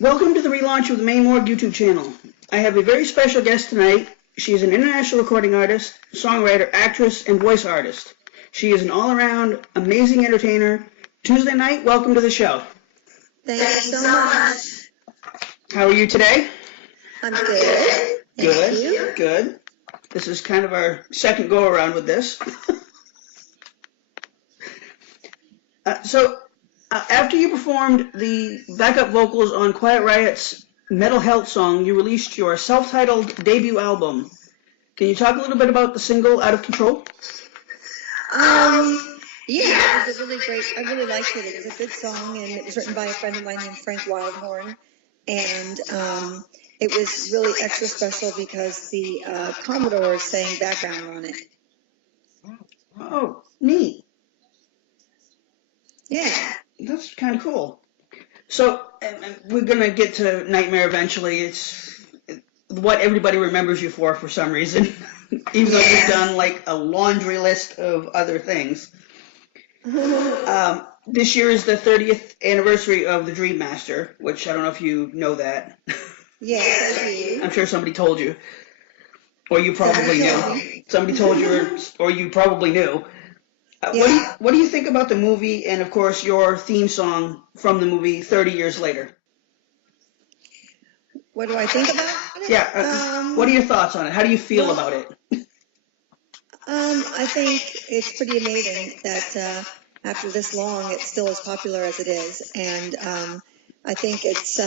Welcome to the relaunch of the Maine Morgue YouTube channel. I have a very special guest tonight. She is an international recording artist, songwriter, actress, and voice artist. She is an all-around amazing entertainer. Tuesday night, welcome to the show. Thank you so much. How are you today? I'm good. Thank you. Good. This is kind of our second go-around with this. After you performed the backup vocals on Quiet Riot's Mental Health song, you released your self-titled debut album. Can you talk a little bit about the single Out of Control? Yeah, it was a really great, I really liked it. It was a good song, and it was written by a friend of mine named Frank Wildhorn. And it was really extra special because the Commodores sang background on it. Oh, neat. Yeah. That's kind of cool. So, we're going to get to Nightmare eventually. It's what everybody remembers you for some reason, even though you've done like a laundry list of other things. This year is the 30th anniversary of the Dream Master, which I don't know if you know that. Yes, I do. I'm sure somebody told you, or you probably knew. Somebody told you, or you probably knew. What do you think about the movie and, of course, your theme song from the movie 30 Years Later? What do I think about it? Yeah. What are your thoughts on it? How do you feel about it? I think it's pretty amazing that after this long, it's still as popular as it is. And I think it's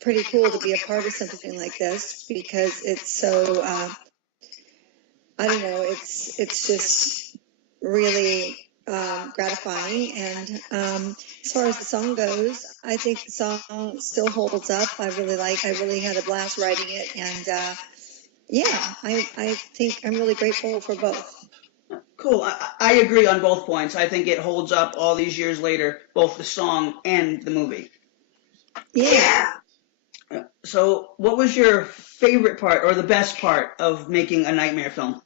pretty cool to be a part of something like this because it's so, I don't know, it's just really gratifying. And as far as the song goes, I think the song still holds up. I really had a blast writing it. And yeah, I think I'm really grateful for both. Cool. I agree on both points. I think it holds up all these years later, both the song and the movie. Yeah. So what was your favorite part or the best part of making a Nightmare film?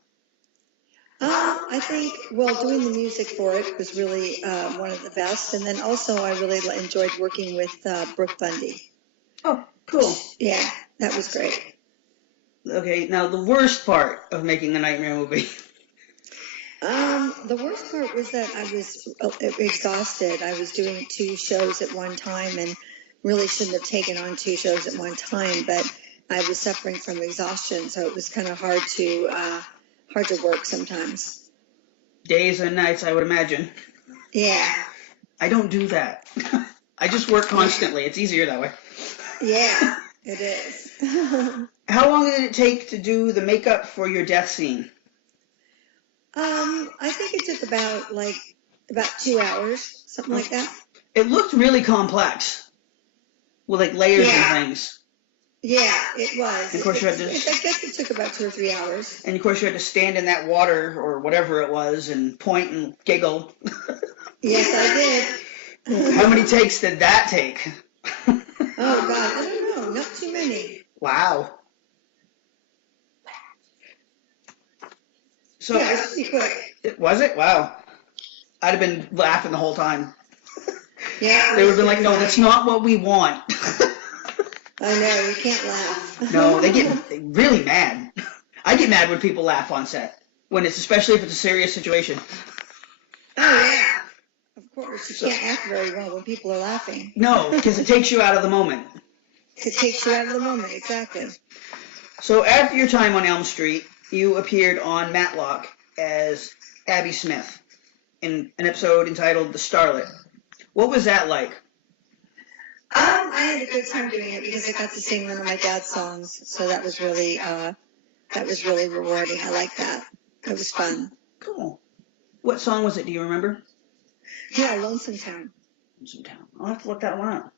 I think, well, doing the music for it was really one of the best. And then also I really enjoyed working with Brooke Bundy. Oh, cool. Yeah, that was great. Okay, now the worst part of making a Nightmare movie. The worst part was that I was exhausted. I was doing 2 shows at one time and really shouldn't have taken on 2 shows at one time, but I was suffering from exhaustion, so it was kind of hard to work sometimes. Days and nights, I would imagine. Yeah. I don't do that. I just work constantly. It's easier that way. Yeah, it is. How long did it take to do the makeup for your death scene? I think it took about 2 hours, something like that. It looked really complex with like layers and things. Yeah, it was. And of course, you had to. I guess it took about 2 or 3 hours. And of course, you had to stand in that water or whatever it was and point and giggle. Yes, I did. How many takes did that take? Oh God, I don't know. Not too many. Wow. So yeah, it was pretty quick. Was it? Wow. I'd have been laughing the whole time. Yeah. They would have been like, no, that's not what we want. I know, you can't laugh. No, they get really mad. I get mad when people laugh on set, especially if it's a serious situation. Oh, yeah. Of course, you can't act very well when people are laughing. No, because it takes you out of the moment. It takes you out of the moment, exactly. So after your time on Elm Street, you appeared on Matlock as Abby Smith in an episode entitled The Starlet. What was that like? I had a good time doing it because I got to sing one of my dad's songs, so that was really rewarding. I like that. It was fun. Cool. What song was it? Do you remember? Yeah, Lonesome Town. Lonesome Town. I'll have to look that one up.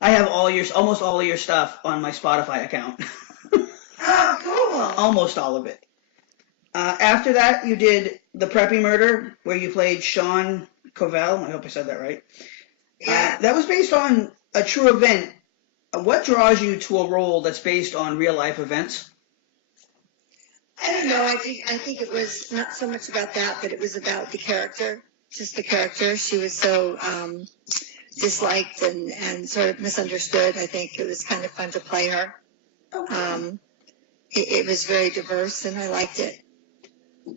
I have almost all of your stuff on my Spotify account. Oh, cool. Almost all of it. After that, you did The Preppy Murder, where you played Sean Covell. I hope I said that right. Yeah. That was based on a true event. What draws you to a role that's based on real-life events? I don't know. I think it was not so much about that, but it was about the character. Just the character. She was so disliked and sort of misunderstood. I think it was kind of fun to play her. Okay. It was very diverse, and I liked it.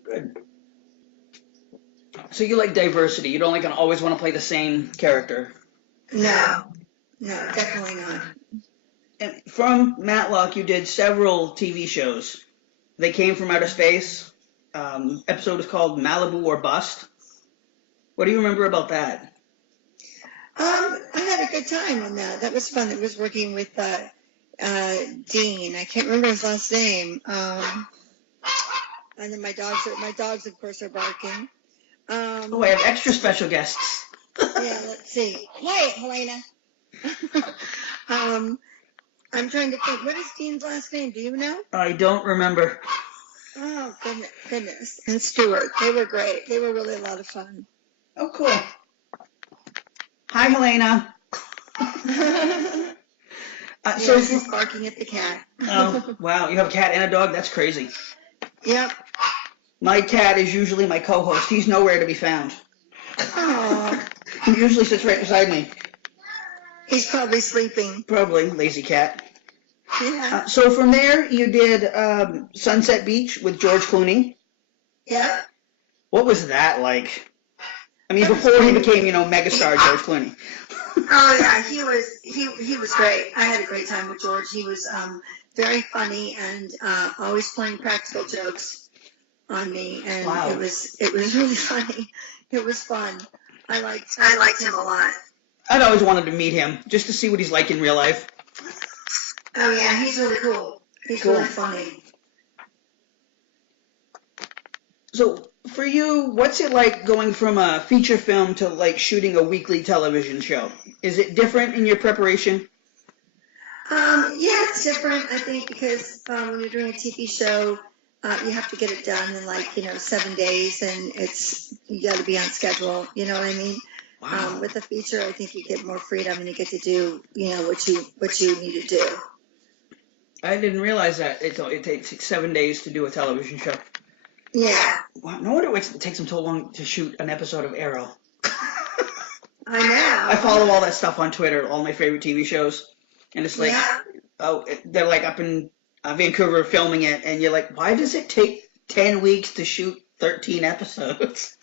Good. So you like diversity. You don't like always want to play the same character. No, definitely not. And from Matlock, you did several TV shows. They came from outer space. Episode was called Malibu or Bust. What do you remember about that? I had a good time on that. That was fun. It was working with Dean. I can't remember his last name. And then my dogs, of course, are barking. Oh, I have extra special guests. Yeah, let's see. Quiet, Helena. I'm trying to think. What is Dean's last name? Do you know? I don't remember. Oh, goodness. And Stuart. They were great. They were really a lot of fun. Oh, cool. Hi, Helena. So she's barking at the cat. Oh, wow. You have a cat and a dog? That's crazy. Yep. My cat is usually my co-host. He's nowhere to be found. Oh. He usually sits right beside me. He's probably sleeping. Probably. Lazy cat. Yeah. So from there, you did Sunset Beach with George Clooney. Yeah. What was that like? I mean, before he became, megastar George Clooney. Oh yeah, he was great. I had a great time with George. He was very funny and always playing practical jokes on me, and Wow. it was really funny. It was fun. I liked him a lot. I'd always wanted to meet him just to see what he's like in real life. Oh yeah, he's really cool. He's really funny. So for you, what's it like going from a feature film to like shooting a weekly television show? Is it different in your preparation? Yeah, it's different, I think, because when you're doing a TV show, you have to get it done in 7 days, and you got to be on schedule. You know what I mean? Wow. With a feature, I think you get more freedom and you get to do what you need to do. I didn't realize that it takes 7 days to do a television show. Yeah. Wow, no wonder it takes them so long to shoot an episode of Arrow. I know. I follow all that stuff on Twitter, all my favorite TV shows, and it's like, they're like up in Vancouver filming it, and you're like, why does it take 10 weeks to shoot 13 episodes?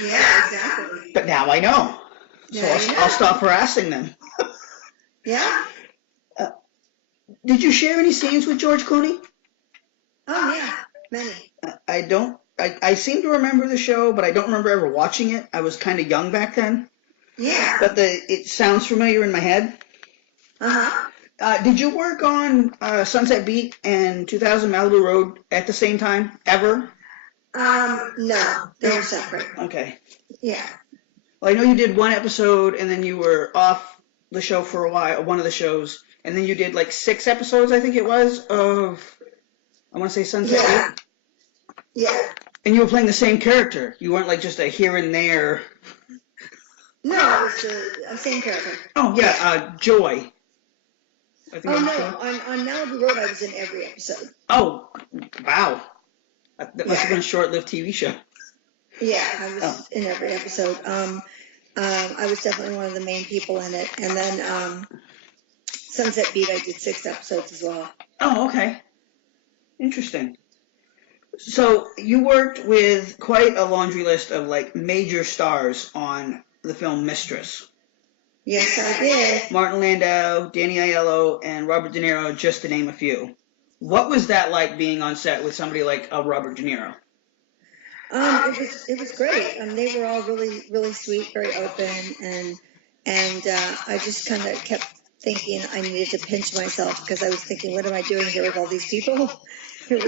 Yeah, exactly. But now I know, so I'll stop harassing them. Yeah. Did you share any scenes with George Clooney? Oh yeah, many. I don't. I seem to remember the show, but I don't remember ever watching it. I was kind of young back then. Yeah. But it sounds familiar in my head. Uh-huh. Did you work on Sunset Beach and 2000 Malibu Road at the same time, ever? No, they were separate. Okay. Yeah. Well, I know you did one episode, and then you were off the show for a while, one of the shows, and then you did like 6 episodes, I think it was, of, I want to say Sunset Beach. Yeah. And you were playing the same character. You weren't like just a here and there. No, it was the same character. Oh, yeah, Joy. I think Oh, no, Joy. on Malibu Road, I was in every episode. Oh, wow. That must have been a short-lived TV show. Yeah, I was in every episode. I was definitely one of the main people in it. And then Sunset Beach, I did 6 episodes as well. Oh, okay. Interesting. So you worked with quite a laundry list of like major stars on the film Mistress. Yes, I did. Martin Landau, Danny Aiello, and Robert De Niro, just to name a few. What was that like being on set with somebody like Robert De Niro? It was great. They were all really, really sweet, very open, and I just kind of kept thinking I needed to pinch myself because I was thinking, what am I doing here with all these people? It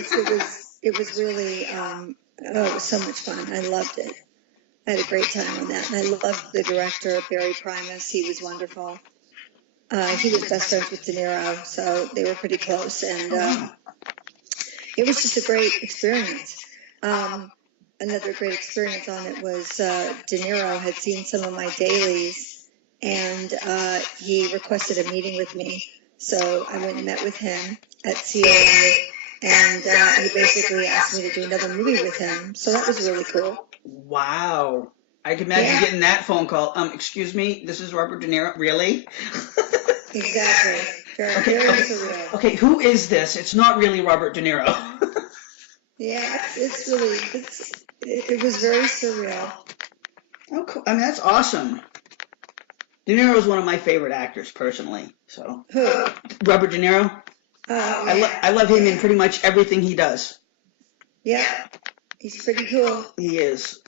was really it was so much fun. I loved it. I had a great time on that, and I loved the director, Barry Primus. He was wonderful. He was best friends with De Niro, so they were pretty close, and it was just a great experience. Another great experience on it was De Niro had seen some of my dailies, and he requested a meeting with me. So I went and met with him at CAA, and he basically asked me to do another movie with him. So that was really cool. Wow. I can imagine getting that phone call. Excuse me, this is Robert De Niro. Really? Exactly. Very, Okay, very okay, surreal. okay. Who is this? It's not really Robert De Niro. Yeah, it's really, it was very surreal. Oh, cool. I mean, that's awesome. De Niro is one of my favorite actors, personally. So, Who? Robert De Niro. Oh, I love him in pretty much everything he does. yeah, he's pretty cool. He is.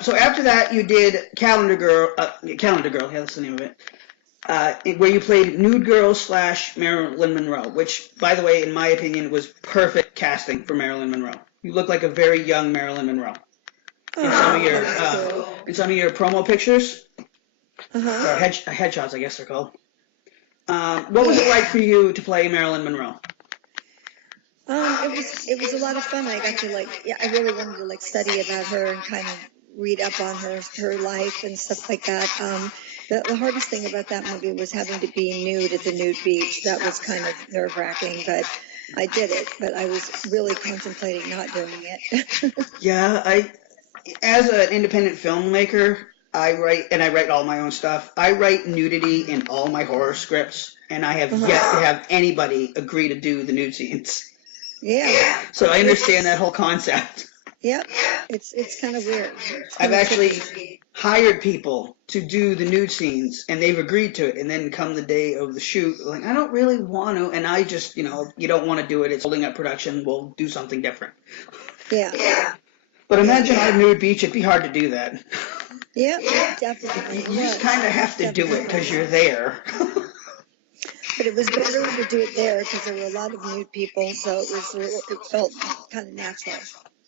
So after that, you did Calendar Girl. Calendar Girl. Yeah, that's the name of it. Where you played nude girl / Marilyn Monroe, which, by the way, in my opinion, was perfect casting for Marilyn Monroe. You look like a very young Marilyn Monroe in some of your promo pictures, or headshots, I guess they're called. What was it like for you to play Marilyn Monroe? It was a lot of fun. I got to I really wanted to study about her and kind of read up on her life and stuff like that. The hardest thing about that movie was having to be nude at the nude beach. That was kind of nerve-wracking, but I did it. But I was really contemplating not doing it. Yeah, as an independent filmmaker, I write all my own stuff. I write nudity in all my horror scripts, and I have yet to have anybody agree to do the nude scenes. Yeah. So I understand that whole concept. Yep. It's kind of weird. I've actually hired people to do the nude scenes, and they've agreed to it. And then come the day of the shoot, like, I don't really want to, and I just, you don't want to do it. It's holding up production. We'll do something different. Yeah. But imagine on a nude beach, it'd be hard to do that. Yeah, definitely. You just kind of have to do it because you're there. But it was better to do it there because there were a lot of nude people, so it felt kind of natural.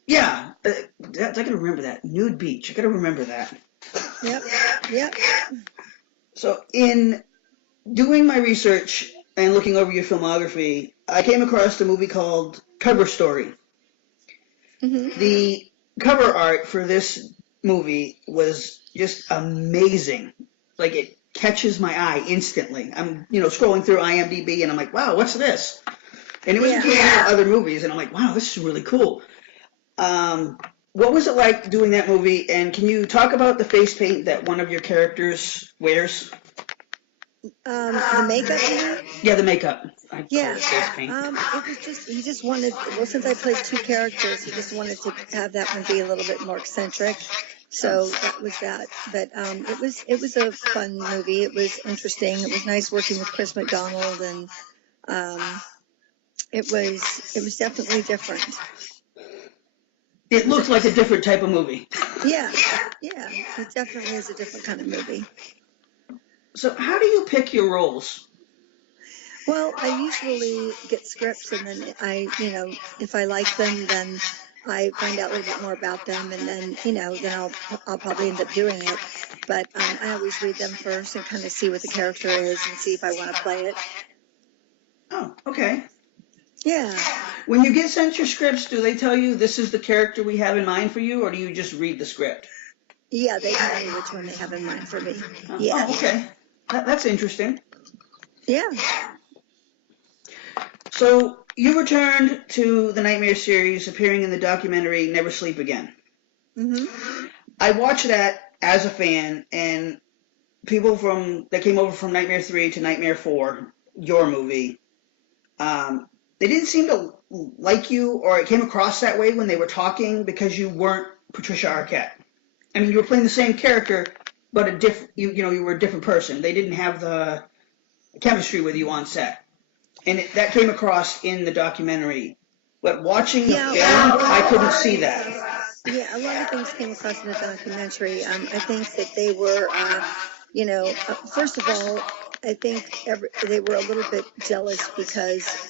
Yeah, I gotta remember that. Nude beach. I gotta remember that. Yep. So in doing my research and looking over your filmography, I came across a movie called Cover Story. Mm-hmm. The cover art for this movie was just amazing. Like, it catches my eye instantly. I'm, scrolling through IMDb and I'm like, wow, what's this? And it was between other movies, and I'm like, wow, this is really cool. What was it like doing that movie? And can you talk about the face paint that one of your characters wears? The makeup, you mean? Yeah, the makeup. I Yeah. call it face paint. It was he just wanted, since I played two characters, he just wanted to have that one be a little bit more eccentric. So that was that. But it was a fun movie. It was interesting. It was nice working with Chris McDonald, and it was definitely different. It looked like a different type of movie. Yeah, it definitely is a different kind of movie. So how do you pick your roles? Well, I usually get scripts, and then if I like them, then I find out a little bit more about them, and then, then I'll probably end up doing it. But I always read them first and kind of see what the character is and see if I want to play it. Oh, okay. Yeah. When you get sent your scripts, do they tell you this is the character we have in mind for you, or do you just read the script? Yeah, they tell me which one they have in mind for me. Yeah. Oh, okay. That's interesting. Yeah. So you returned to the Nightmare series, appearing in the documentary Never Sleep Again. Mm-hmm. I watched that as a fan, and people that came over from Nightmare 3 to Nightmare 4, your movie, they didn't seem to like you, or it came across that way when they were talking, because you weren't Patricia Arquette. I mean, you were playing the same character, but you were a different person. They didn't have the chemistry with you on set. And that came across in the documentary. But watching the film, I couldn't see that. Yeah, a lot of things came across in the documentary. I think that they were, first of all, I think they were a little bit jealous because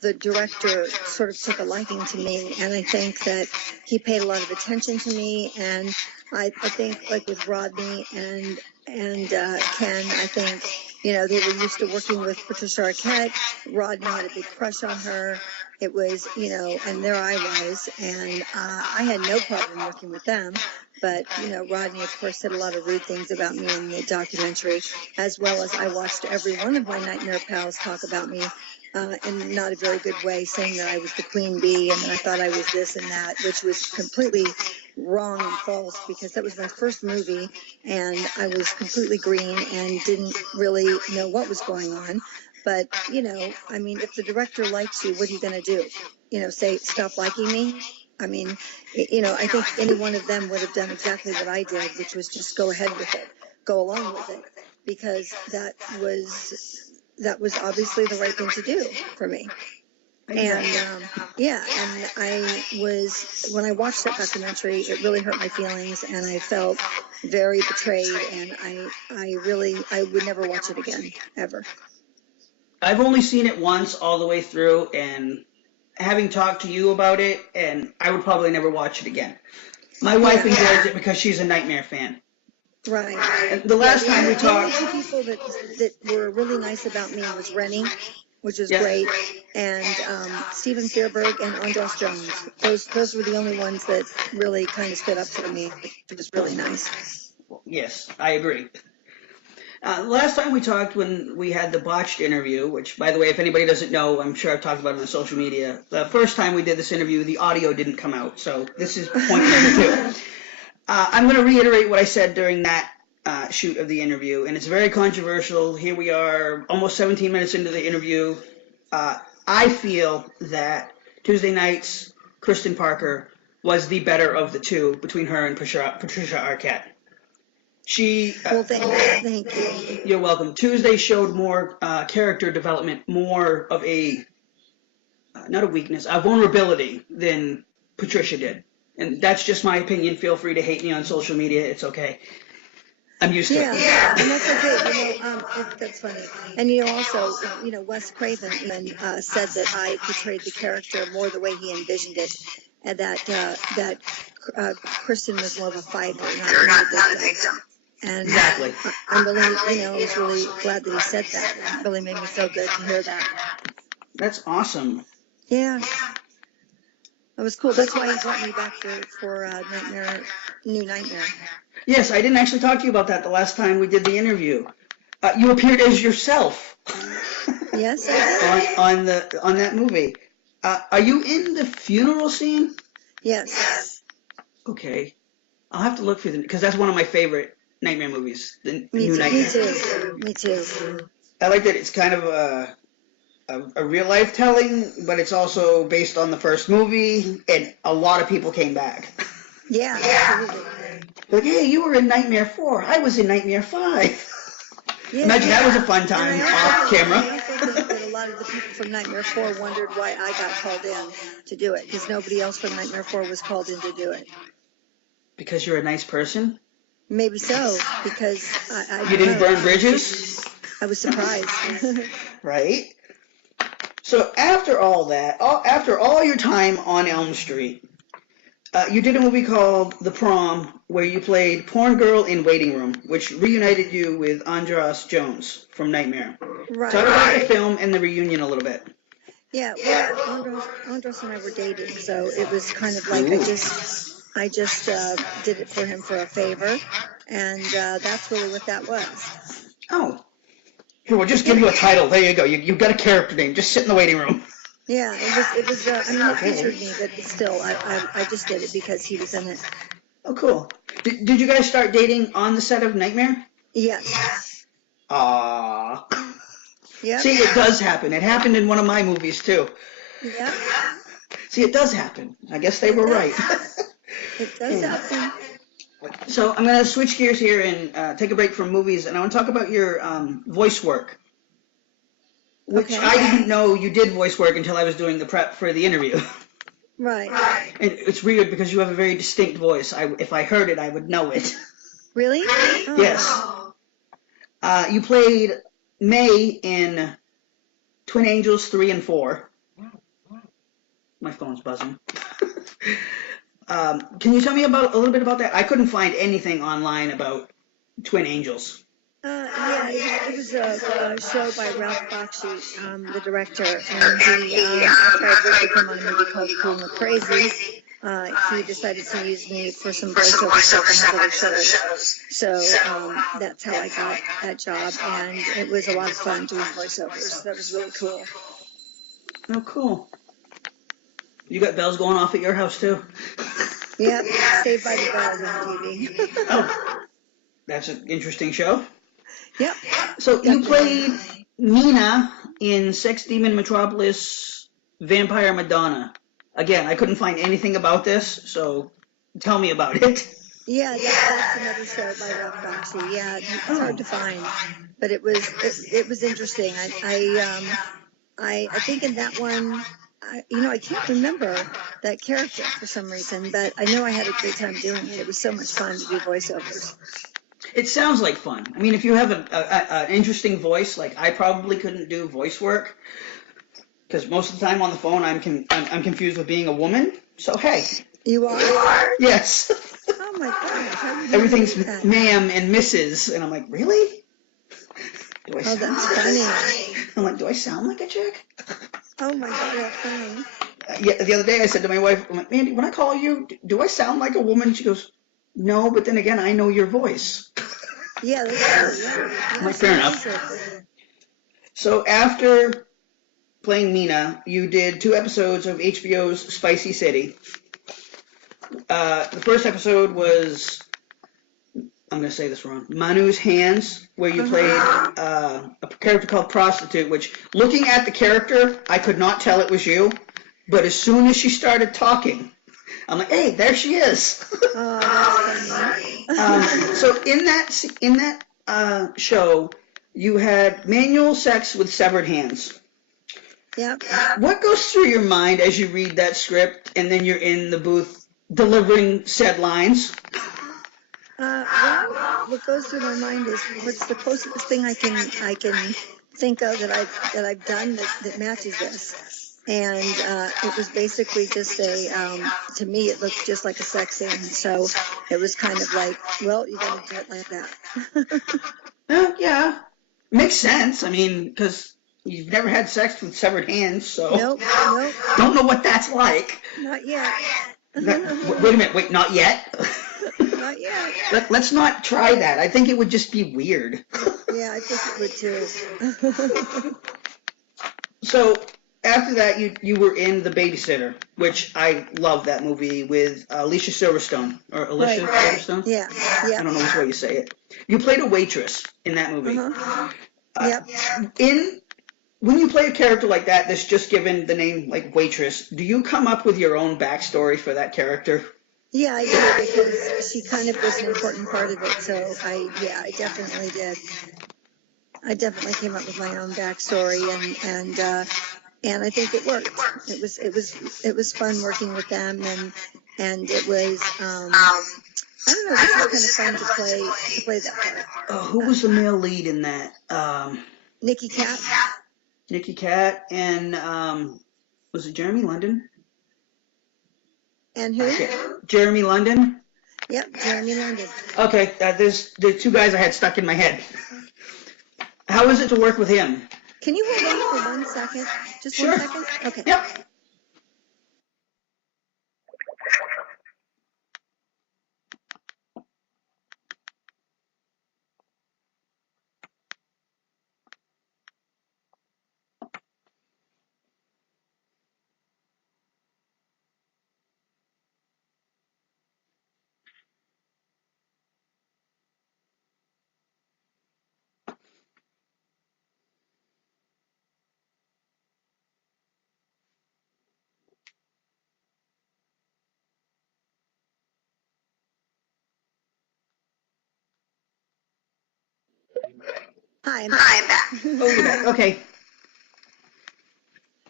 the director sort of took a liking to me, and I think that he paid a lot of attention to me. And I think, like with Rodney and Ken, I think, they were used to working with Patricia Arquette. Rodney had a big crush on her. It was, and there I was, and I had no problem working with them. But, Rodney, of course, said a lot of rude things about me in the documentary, as well as I watched every one of my nightmare pals talk about me in not a very good way, saying that I was the queen bee and that I thought I was this and that, which was completely wrong and false, because that was my first movie and I was completely green and didn't really know what was going on. But, if the director likes you, what are you going to do? Say, stop liking me? I mean, I think any one of them would have done exactly what I did, which was just go ahead with it, go along with it, because that was obviously the right thing to do for me. And when I watched that documentary, it really hurt my feelings, and I felt very betrayed, and I would never watch it again, ever. I've only seen it once all the way through, and having talked to you about it, and I would probably never watch it again. My wife enjoys it because she's a Nightmare fan. Right. And the last time we talked, the only two people that were really nice about me was Rennie, which was great, and Steven Spielberg and Andros Jones. Those were the only ones that really kind of stood up for me, which was really nice. Yes, I agree. Last time we talked, when we had the botched interview, which, by the way, if anybody doesn't know, I'm sure I've talked about it on social media. The first time we did this interview, the audio didn't come out, so this is point number 2. I'm going to reiterate what I said during that shoot of the interview, and it's very controversial. Here we are, almost 17 minutes into the interview. I feel that Tuesday Night's Kristen Parker was the better of the two between her and Patricia Arquette. Well, thank you. You're welcome. Tuesday showed more character development, more of a, not a weakness, a vulnerability than Patricia did. And that's just my opinion. Feel free to hate me on social media. It's okay. I'm used to it. Yeah, and that's okay. That's funny. And also, Wes Craven even said that I portrayed the character more the way he envisioned it, and that Kristen was more of a fighter, not a victim. And exactly. I'm really, I was really glad that he said that. It really made me feel good to hear that. That's awesome. Yeah. That was cool. That's why he brought me back for New Nightmare. Yes, I didn't actually talk to you about that the last time we did the interview. You appeared as yourself. Yes, I did. on that movie. Are you in the funeral scene? Yes. Okay. I'll have to look through them, because that's one of my favorite Nightmare movies, the New Nightmare. Me too. I like that it's kind of a real life telling, but it's also based on the first movie, and a lot of people came back. Yeah, absolutely. Like, hey, you were in Nightmare 4. I was in Nightmare 5. Yeah, Imagine that was a fun time off camera. I also think that a lot of the people from Nightmare 4 wondered why I got called in to do it, because nobody else from Nightmare 4 was called in to do it. Because you're a nice person? Maybe so, because I You didn't burn bridges? I was surprised. Right? So after all that, after all your time on Elm Street, you did a movie called The Prom, where you played Porn Girl in Waiting Room, which reunited you with Andros Jones from Nightmare. Right. Talk about the film and the reunion a little bit. Yeah, well, Andros and I were dating, so it was kind of like I just did it for him for a favor, and that's really what that was. Oh. Here, we'll just give you a title. There you go. You've got a character name. Just sit in the waiting room. Yeah, it was. It featured me, but still, I just did it because he was in it. Oh, cool. Did you guys start dating on the set of Nightmare? Yes. Aww. Yeah. See, it does happen. It happened in one of my movies, too. Yeah. See, it does happen. I guess they were right. It does happen. So I'm going to switch gears here and take a break from movies, and I want to talk about your voice work, which I didn't know you did voice work until I was doing the prep for the interview. Right. And it's weird because you have a very distinct voice. If I heard it, I would know it. Really? Oh. Yes. You played May in Twin Angels 3 and 4. My phone's buzzing. Can you tell me a little bit about that? I couldn't find anything online about Twin Angels. Yeah, it was a show by Ralph Bakshi, the director, and he, after I worked with him on a movie called Cool and Crazy, he decided to use me for some voiceover stuff on his other shows. So that's how I got that job, and it was a lot of fun doing voiceovers. That was really cool. Oh, cool. You got bells going off at your house, too? Yep, Saved by the Bells on TV. Oh, that's an interesting show. Yep. So Definitely. you played Mina in Sex Demon Metropolis Vampire Madonna. Again, I couldn't find anything about this, so tell me about it. Yeah, that's another show by Ralph Bakshi. Yeah, it's hard to find, but it was interesting. I think in that one, I can't remember that character for some reason, but I know I had a great time doing it. It was so much fun to do voiceovers. It sounds like fun. I mean, if you have an interesting voice, like I probably couldn't do voice work, because most of the time on the phone I'm confused with being a woman. So hey. You are? Yes. Oh my gosh. Everything's ma'am and Mrs. And I'm like, really? That's funny. I'm like, do I sound like a chick? Oh my God, that's funny. Yeah, the other day I said to my wife, I'm like, Mandy, when I call you, do I sound like a woman? She goes, no, but then again, I know your voice. Yeah, that's true. Yeah. I'm like, fair enough. So after playing Mina, you did 2 episodes of HBO's Spicy City. The first episode was, I'm going to say this wrong, Manu's Hands, where you played a character called Prostitute, which, looking at the character, I could not tell it was you, but as soon as she started talking, I'm like, hey, there she is. Oh, that's funny. So in that show, you had manual sex with severed hands. Yep. What goes through your mind as you read that script and then you're in the booth delivering said lines? Well, what goes through my mind is what's the closest thing I can think of that I've done that matches this. And it was basically just to me it looked just like a sex scene. So it was kind of like, well, you got to do it like that. Yeah, makes sense. I mean, because you've never had sex with severed hands, so Nope. Don't know what that's like. Not yet. Wait a minute, wait, not yet? Not yet. Let's not try that. I think it would just be weird. Yeah, I think it would too. So after that, you were in The Babysitter, which I love that movie with Alicia Silverstone. Or Alicia Silverstone? Yeah. I don't know which way you say it. You played a waitress in that movie. Yep. When you play a character like that that's just given the name like waitress, do you come up with your own backstory for that character? Yeah, I did, because she kind of was an important part of it. So I definitely did. I definitely came up with my own backstory, and I think it worked. It was fun working with them, and it was I don't know, it was kind of fun to play that part. Who was the male lead in that? Nicky Cat. Nicky Cat and was it Jeremy London? And who? Jeremy London? Yep, Jeremy London. Okay, there's 2 guys I had stuck in my head. How is it to work with him? Can you hold on for 1 second? Just Sure. 1 second? Okay. Yep. Hi, I'm back. Oh, you're back. Okay.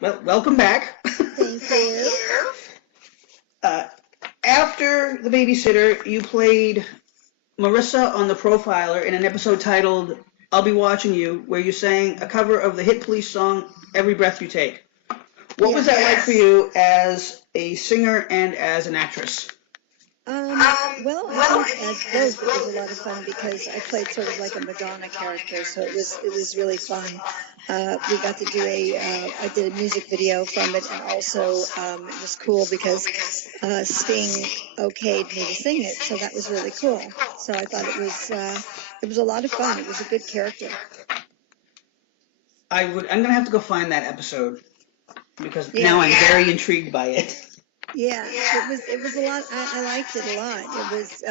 Well, welcome back. Thank you. After The Babysitter, you played Marissa on The Profiler in an episode titled I'll Be Watching You, where you sang a cover of the hit Police song Every Breath You Take. What was that like for you as a singer and as an actress? Well, I think as both, it was a lot of fun because I played sort of like a Madonna character, so it was really fun. We got to do I did a music video from it, and also it was cool because Sting okayed me to sing it, so that was really cool. So I thought it was a lot of fun. It was a good character. I'm gonna have to go find that episode because Yeah. now I'm very intrigued by it. Yeah, it was a lot. I liked it a lot. It was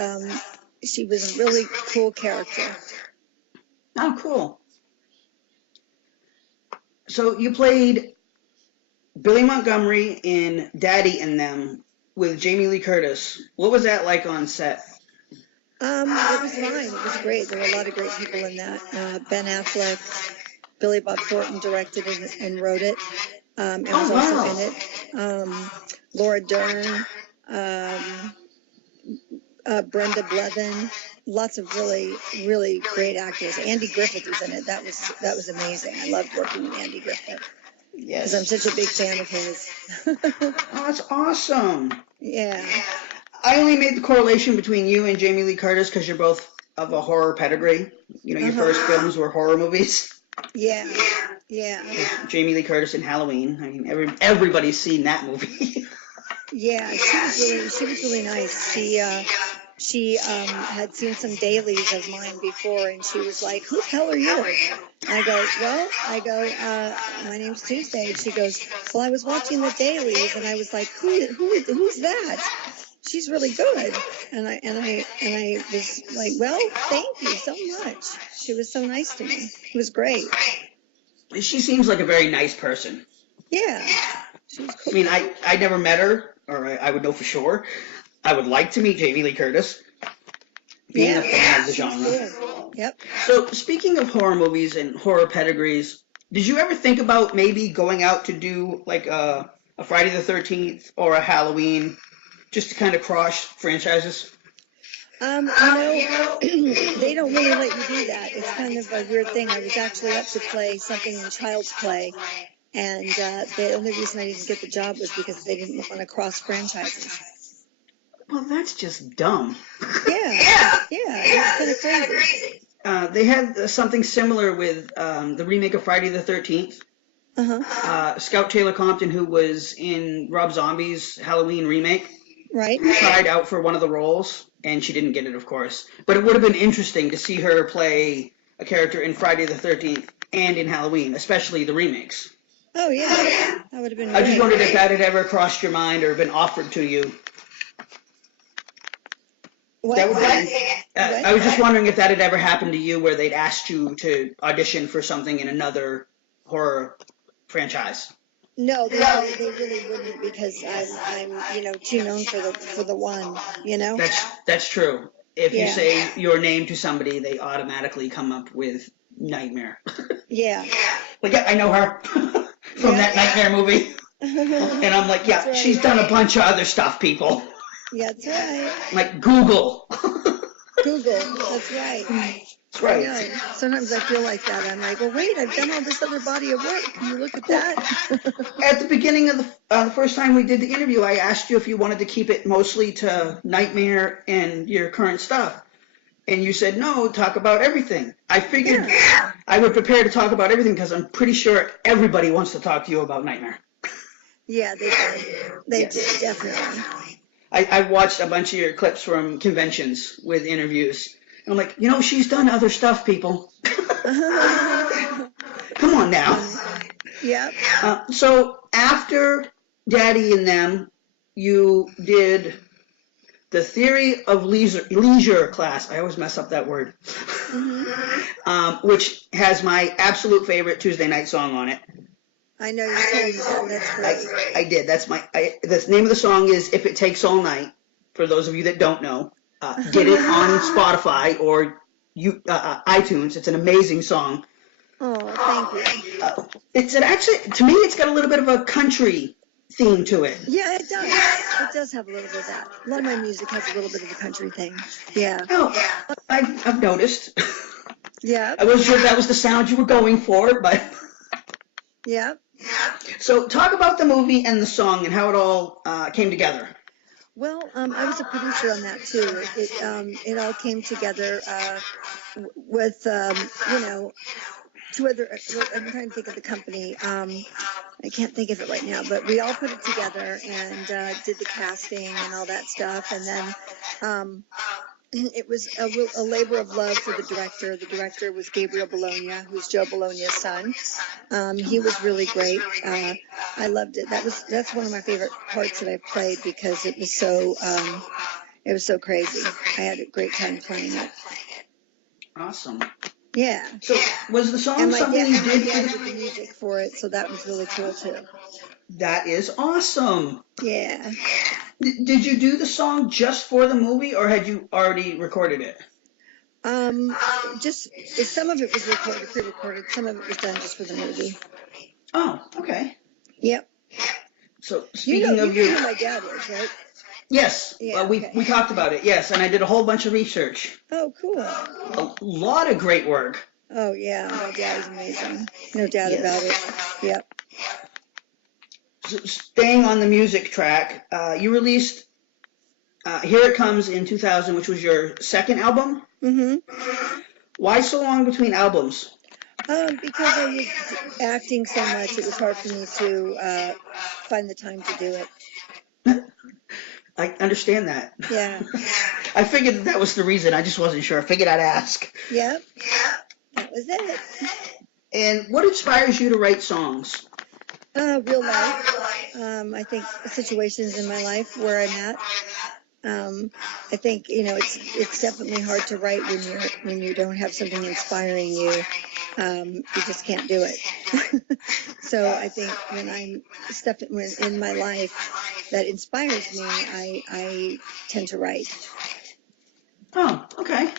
she was a really cool character. Oh, cool. So you played Billy Montgomery in Daddy and Them with Jamie Lee Curtis. What was that like on set? It was fine. It was great. There were a lot of great people in that. Ben Affleck, Billy Bob Thornton directed it and wrote it. And was also in it. Laura Dern, Brenda Blevin, lots of really, really great actors. Andy Griffith was in it. That was amazing. I loved working with Andy Griffith. Yes. Because I'm such a big fan of his. Oh, that's awesome. Yeah. I only made the correlation between you and Jamie Lee Curtis because you're both of a horror pedigree. You know, your first films were horror movies. Yeah. Yeah. Jamie Lee Curtis in Halloween. I mean, everybody's seen that movie. Yeah, she was really nice. She had seen some dailies of mine before, and she was like, "Who the hell are you?" I go, my name's Tuesday. And she goes, "Well, I was watching the dailies, and I was like, who's that? She's really good." And I was like, "Well, thank you so much." She was so nice to me. It was great. She seems like a very nice person. Yeah, she was cool. I mean, I never met her, or I would know for sure. I would like to meet Jamie Lee Curtis, being a fan of the genre. Cool. Yep. So, speaking of horror movies and horror pedigrees, did you ever think about maybe going out to do like a Friday the 13th or a Halloween, just to kind of cross franchises? They don't really let you do that. It's kind of a weird thing. I was actually up to play something in Child's Play, and the only reason I didn't get the job was because they didn't want to cross franchises. Well, that's just dumb. Yeah, it's kind of crazy. They had something similar with the remake of Friday the 13th. Scout Taylor Compton, who was in Rob Zombie's Halloween remake, tried out for one of the roles, and she didn't get it, of course. But it would have been interesting to see her play a character in Friday the 13th and in Halloween, especially the remakes. Oh, yeah. That would have been great. I just wondered if that had ever crossed your mind or been offered to you. I was just wondering if that had ever happened to you, where they'd asked you to audition for something in another horror franchise. No, they really wouldn't, because I'm too known for the one, you know. That's true. If you say your name to somebody, they automatically come up with Nightmare. Yeah. Like, yeah, I know her from that Nightmare movie. And I'm like, yeah, she's done a bunch of other stuff, people. Yeah, that's right. Like Google. That's right. That's right. I know. Sometimes I feel like that. I'm like, well, wait, I've done all this other body of work. Can you look at that? At the beginning of the first time we did the interview, I asked you if you wanted to keep it mostly to Nightmare and your current stuff. And you said, no, talk about everything. I figured I would prepare to talk about everything because I'm pretty sure everybody wants to talk to you about Nightmare. Yeah, they do. They do, definitely. I watched a bunch of your clips from conventions with interviews. And I'm like, she's done other stuff, people. Come on now. Yeah. So after Daddy and Them, you did the Theory of Leisure class. I always mess up that word. Which has my absolute favorite Tuesday night song on it. I know you told me that. That's great. I did. The name of the song is If It Takes All Night. For those of you that don't know, get it on Spotify or iTunes. It's an amazing song. Oh, thank you. To me, it's got a little bit of a country theme to it. Yeah, it does. It does have a little bit of that. A lot of my music has a little bit of a country thing. Yeah. Oh, I've noticed. Yeah. I wasn't sure if that was the sound you were going for, but... Yeah. So talk about the movie and the song and how it all came together. Well, I was a producer on that too. It all came together with two other. I'm trying to think of the company. I can't think of it right now, but we all put it together and did the casting and all that stuff, and then. It was a labor of love for the director. The director was Gabriel Bologna, who's Joe Bologna's son. He was really great. I loved it. That's one of my favorite parts that I've played because it was so crazy. I had a great time playing it. Awesome. Yeah. So was the song And something you did? my dad did the music for it, so that was really cool too. That is awesome. Yeah. Did you do the song just for the movie, or had you already recorded it? Just some of it was pre-recorded. Some of it was done just for the movie. Oh, okay. Yep. So speaking of you know who my dad is, right? Yes, Yeah, we talked about it. Yes, and I did a whole bunch of research. Oh, cool. A lot of great work. Oh yeah, my dad is amazing. No doubt about it. Yep. So staying on the music track, you released Here It Comes in 2000, which was your second album. Mm-hmm. Why so long between albums? Because I was acting so much, it was hard for me to find the time to do it. I understand that. Yeah. I figured that was the reason. I just wasn't sure. I figured I'd ask. Yep. That was it. And what inspires you to write songs? Real life. I think situations in my life where I'm at. I think it's definitely hard to write when you don't have something inspiring you. You just can't do it. So I think when I'm stuff in my life that inspires me, I tend to write. Oh, okay.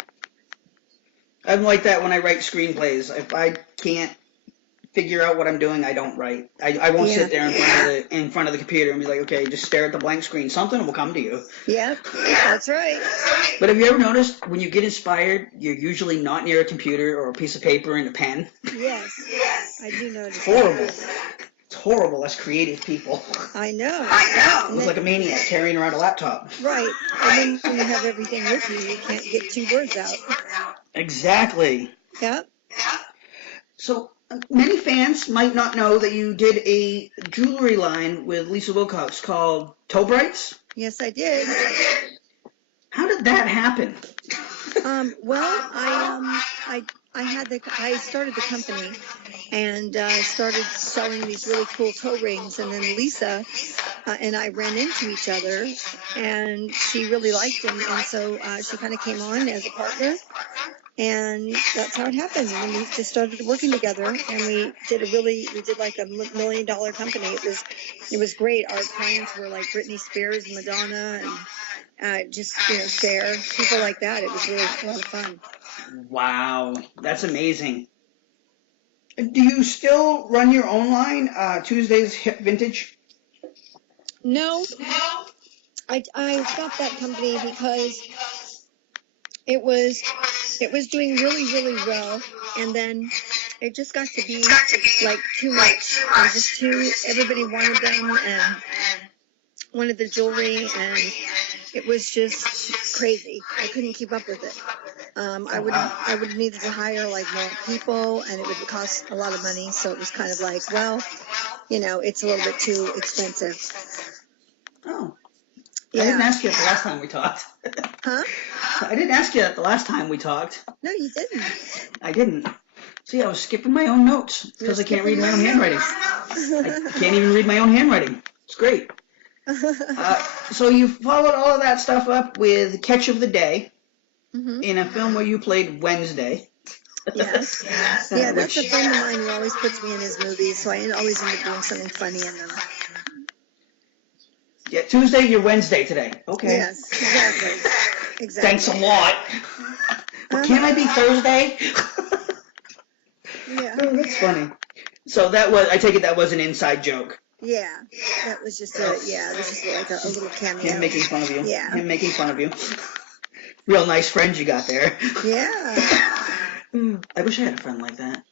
I'm like that when I write screenplays. If I can't figure out what I'm doing, I don't write. I won't sit there in front of the computer and be like, okay, just stare at the blank screen. Something will come to you. Yep, that's right. But have you ever noticed when you get inspired, you're usually not near a computer or a piece of paper and a pen? Yes, I do notice. It's horrible. It's horrible, us creative people. I know. It was like a maniac carrying around a laptop. Right, and then when you have everything with you, you can't get 2 words out. Exactly. Yep. So many fans might not know that you did a jewelry line with Lisa Wilcox called Toe Brights. Yes, I did. How did that happen? Well, I started the company and started selling these really cool toe rings, and then Lisa and I ran into each other, and she really liked them, and so she kind of came on as a partner. And that's how it happened. And we just started working together, and we did like a $1 million company. It was great. Our clients were like Britney Spears, Madonna, and just Cher, people like that. It was really a lot of fun. Wow, that's amazing. Do you still run your own line, Tuesdays Hip Vintage? No, I stopped that company because it was doing really, really well, and then it just got to be like too much. It was just everybody wanted them and wanted the jewelry, and it was just crazy. I couldn't keep up with it. I would needed to hire like more people, and it would cost a lot of money, so it was kind of like, well, it's a little bit too expensive. Oh. Yeah. I didn't ask you that the last time we talked. Huh? I didn't ask you that the last time we talked. No, you didn't. I didn't. See, I was skipping my own notes because I can't read my own handwriting. I can't even read my own handwriting. It's great. So you followed all of that stuff up with Catch of the Day in a film where you played Wednesday. Yes. Yeah, that's a friend of mine who always puts me in his movies, so I always end up doing something funny in them. Yeah, Tuesday, you're Wednesday today. Okay. Yes, exactly. Thanks a lot. But can't I be Thursday? Yeah. Oh, that's funny. So I take it that was an inside joke. Yeah, that was just this is like a little cameo. Him making fun of you. Yeah. Him making fun of you. Real nice friend you got there. Yeah. I wish I had a friend like that.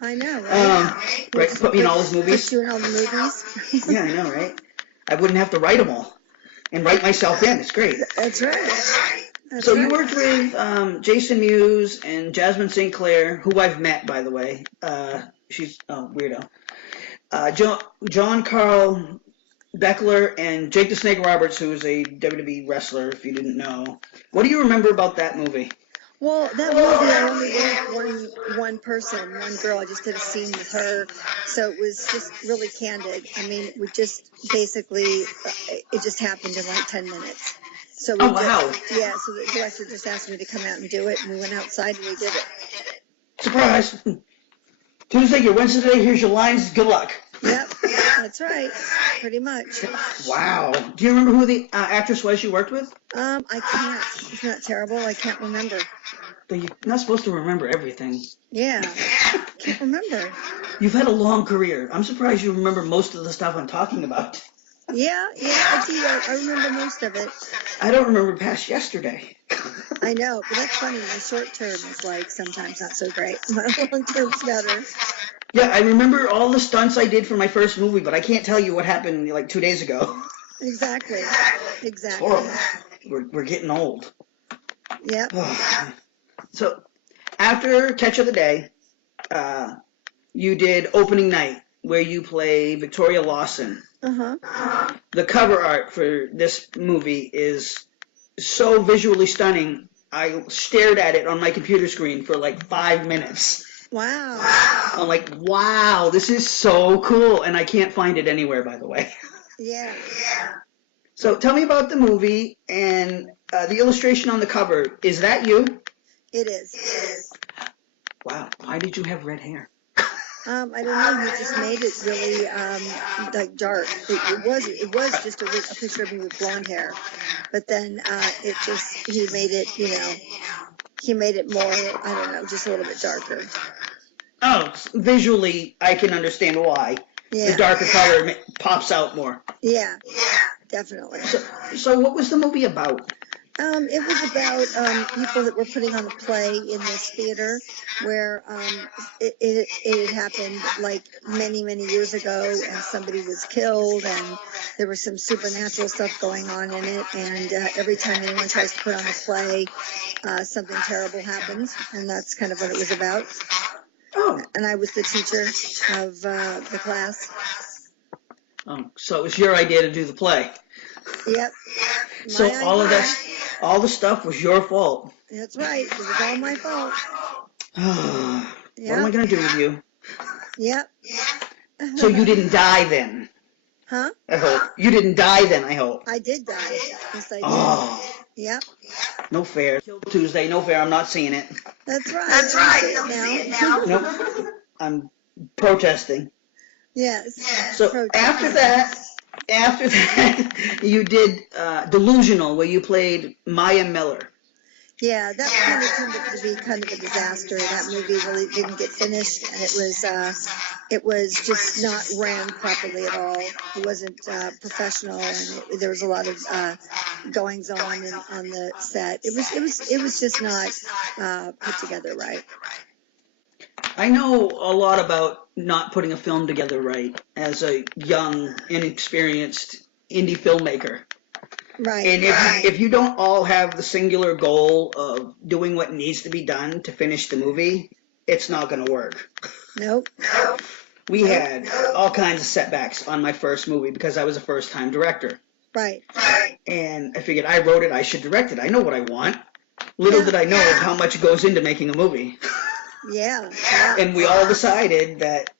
I know, right? Right, put me in all his movies. Put you in all the movies. Yeah, I know, right? I wouldn't have to write them all. and write myself in. It's great. That's right. That's So right. you worked with Jason Mewes and Jasmine St. Clair, who I've met, by the way. She's weirdo. John Carl Beckler and Jake the Snake Roberts, who is a WWE wrestler, if you didn't know. What do you remember about that movie? Well, that movie, I only worked one person, one girl. I just did a scene with her, so it was just really candid. I mean, we just basically, it just happened in like 10 minutes. So we Oh, wow. yeah, so the director just asked me to come out and do it, and we went outside and we did it. Surprise! Tuesday, your Wednesday, here's your lines, good luck. Yep, that's right, pretty much. Wow. Do you remember who the actress was you worked with? I can't. Isn't that terrible? I can't remember. But you're not supposed to remember everything. Yeah, can't remember. You've had a long career. I'm surprised you remember most of the stuff I'm talking about. Yeah, I do. I remember most of it. I don't remember past yesterday. I know, but that's funny. My short term is like sometimes not so great. My long term's better. Yeah, I remember all the stunts I did for my first movie, but I can't tell you what happened like 2 days ago. Exactly. It's horrible. We're getting old. Yep. So, after Catch of the Day, you did Opening Night, where you play Victoria Lawson. Uh-huh. The cover art for this movie is so visually stunning, I stared at it on my computer screen for like 5 minutes. Wow. I'm like, wow, this is so cool, and I can't find it anywhere, by the way. Yeah. So tell me about the movie and the illustration on the cover. Is that you? It is. Wow. Why did you have red hair? I don't know. He just made it really like dark. It was just a picture of me with blonde hair, but then he made it. He made it more. I don't know, just a little bit darker. Oh, visually, I can understand why. Yeah. The darker color pops out more. Yeah, definitely. So what was the movie about? It was about people that were putting on a play in this theater where it had happened like many, many years ago, and somebody was killed, and there was some supernatural stuff going on in it, and every time anyone tries to put on a play, something terrible happens, and that's kind of what it was about. Oh. And I was the teacher of the class. Oh, so it was your idea to do the play. Yep. So all the stuff was your fault. That's right. It was all my fault. What am I going to do with you? Yep. So you didn't die then? Huh? I hope. You didn't die then, I hope. I did die. Yes, I did. Oh. Yep. No fair. Tuesday, no fair. I'm not seeing it. That's right. That's right. Don't see it now. Nope. I'm protesting. Yes. So after that, you did Delusional, where you played Maya Miller. Yeah, that kind of turned out to be kind of a disaster. That movie really didn't get finished, and it was just not ran properly at all. It wasn't professional, and there was a lot of goings on on the set. It was just not put together right. I know a lot about not putting a film together right as a young, inexperienced indie filmmaker. Right. And if you don't all have the singular goal of doing what needs to be done to finish the movie, it's not going to work. Nope. We had all kinds of setbacks on my first movie because I was a first-time director. Right. And I figured I wrote it, I should direct it. I know what I want. Little did I know how much goes into making a movie. Yeah. And we all decided that,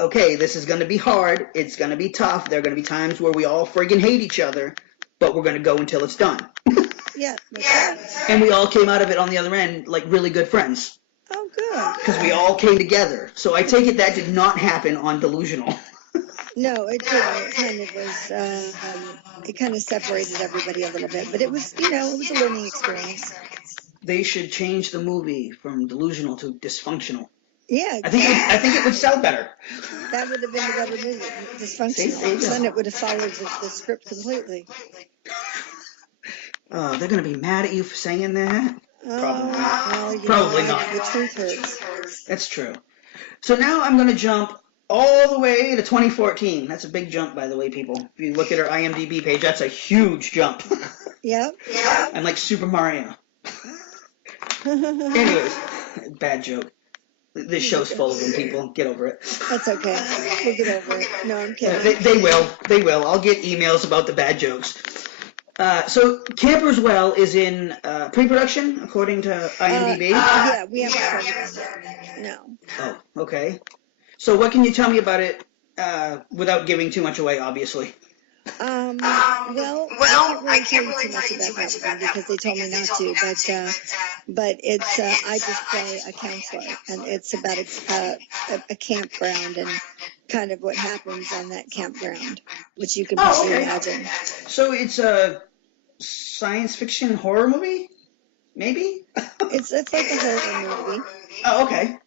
okay, this is going to be hard. It's going to be tough. There are going to be times where we all friggin' hate each other, but we're going to go until it's done. Yeah. That's right. And we all came out of it on the other end like really good friends. Oh, good. Because we all came together. So I take it that did not happen on Delusional. No, it didn't. It kind of was. It kind of separated everybody a little bit, but it was, it was a learning experience. They should change the movie from Delusional to Dysfunctional. Yeah, I think it would sell better. that would have been a better movie. Dysfunctional. Then it would have followed the script completely. They're going to be mad at you for saying that? Probably not. Well, Probably not. The truth hurts. That's true. So now I'm going to jump all the way to 2014. That's a big jump, by the way, people. If you look at her IMDb page, that's a huge jump. Yep. I'm like Super Mario. Anyways, bad joke. This show's full of them, people. Get over it. That's okay. We'll get over it. No, I'm kidding. They will. They will. I'll get emails about the bad jokes. So Camper's Well is in pre-production, according to IMDb. Yeah, we haven't started it. No. Oh, okay. So what can you tell me about it without giving too much away, obviously? Well, I can't really tell you too much about that because they told me not to, but it's, I just play a counselor, and it's about a campground and kind of what happens on that campground, which you can probably imagine. So it's a science fiction horror movie? Maybe? It's like a horror movie. Oh, okay.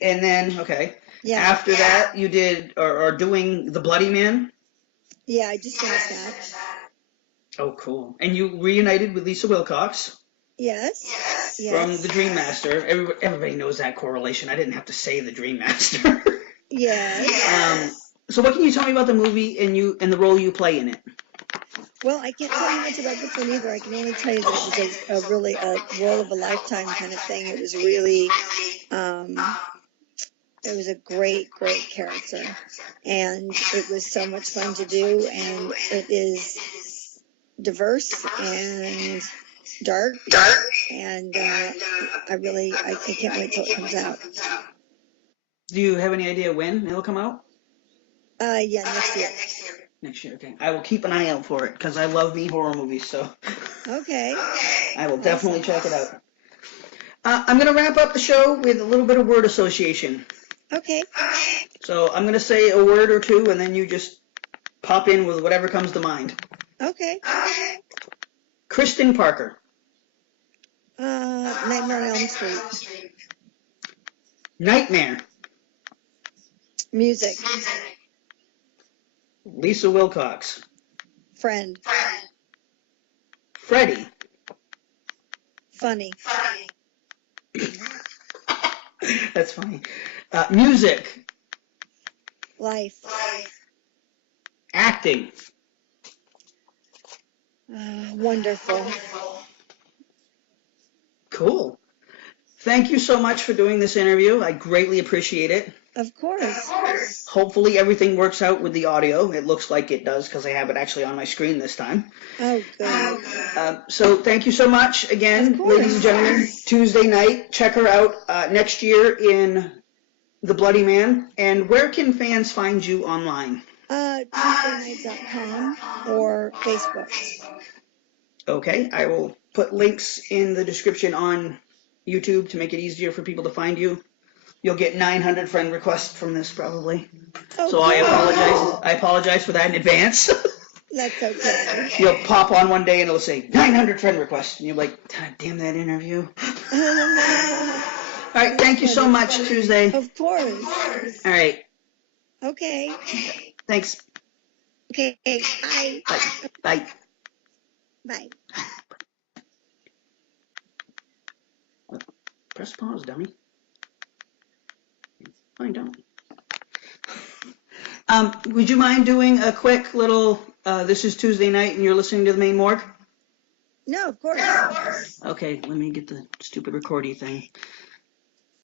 And then, okay. Yeah. After that, you did, or doing The Bloody Man? Yeah, I just finished that. Oh, cool. And you reunited with Lisa Wilcox? Yes. From The Dream Master. Everybody knows that correlation. I didn't have to say The Dream Master. Yes. So what can you tell me about the movie and the role you play in it? Well, I can't tell you much about this one either. I can only tell you that it was a role of a lifetime kind of thing. It was really, it was a great character, and it was so much fun to do, and it is diverse and dark, and I can't wait till it comes out. Do you have any idea when it'll come out? Yeah, next year. Next year, okay. I will keep an eye out for it, because I love me horror movies, so. Okay. I will definitely check it out. I'm going to wrap up the show with a little bit of word association. Okay. So I'm going to say a word or two, and then you just pop in with whatever comes to mind. Okay. Kristen Parker. Nightmare on Elm Street. Nightmare. Music. Lisa Wilcox. Friend. Freddie. Funny. That's funny. Music. Life. Acting. Wonderful. Cool. Thank you so much for doing this interview. I greatly appreciate it. Of course. Hopefully everything works out with the audio. It looks like it does because I have it actually on my screen this time. Oh, good. So thank you so much again, ladies and gentlemen. Tuesday night. Check her out next year in The Bloody Man. And where can fans find you online? TuesdayNight.com or Facebook. Okay, I will put links in the description on YouTube to make it easier for people to find you. You'll get 900 friend requests from this probably. Oh, so cool. I apologize for that in advance. That's okay. You'll pop on one day and it'll say 900 friend requests, and you're like, God damn that interview. All right, thank you so much, Tuesday. Of course. All right. Okay. Thanks. Okay. Bye. Bye. Bye. Press pause, dummy. I don't. Would you mind doing a quick little, this is Tuesday night and you're listening to the Maine Morgue? No, of course. Okay, let me get the stupid recordy thing.